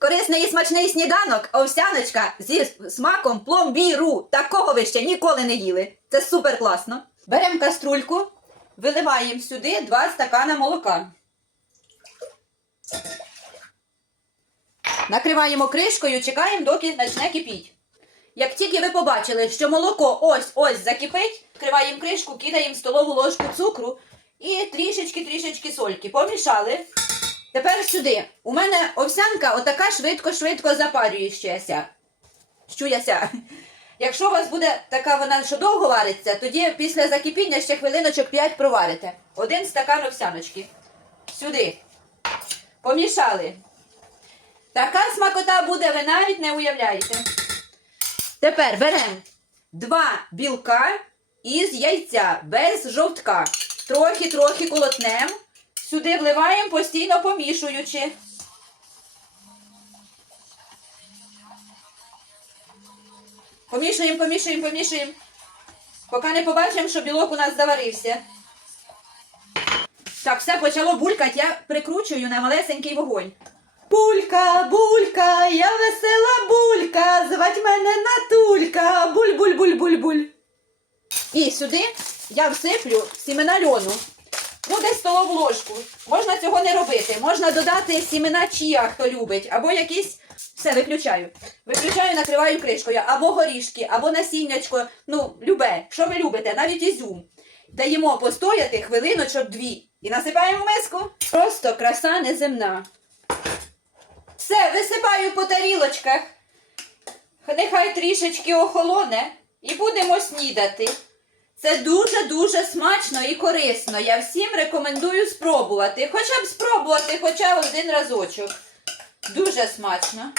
Корисний і смачний сніданок, овсяночка зі смаком пломбіру. Такого ви ще ніколи не їли. Це супер класно. Беремо каструльку, виливаємо сюди 2 стакана молока. Накриваємо кришкою, чекаємо, доки почне кипіть. Як тільки ви побачили, що молоко ось-ось закипить, відкриваємо кришку, кидаємо столову ложку цукру і трішечки-трішечки сольки. Помішали. Тепер сюди. У мене овсянка отака швидко-швидко запарюючася. Щуяся. Якщо у вас буде така вона, що довго вариться, тоді після закипіння ще хвилиночок 5 проварите. Один стакан овсяночки. Сюди. Помішали. Така смакота буде, ви навіть не уявляєте. Тепер беремо два білка із яйця без жовтка. Трохи-трохи колотнем. Сюди вливаємо, постійно помішуючи. Помішуємо, помішуємо, помішуємо. Поки не побачимо, що білок у нас заварився. Так, все почало булькати, я прикручую на малесенький вогонь. Булька, булька, я весела булька, звать мене Натулька, буль-буль-буль-буль-буль. І сюди я всиплю сімена льону. Десь столову ложку. Можна цього не робити. Можна додати сімена чія, хто любить, або якісь. Все, виключаю. Виключаю, накриваю кришкою, або горішки, або насіннячко. Ну, любе, що ви любите, навіть ізюм. Даємо постояти хвилиночок дві. І насипаємо в миску. Просто краса неземна. Все, висипаю по тарілочках. Нехай трішечки охолоне і будемо снідати. Це дуже-дуже смачно і корисно. Я всім рекомендую спробувати. Хоча б спробувати, хоча б один разочок. Дуже смачно.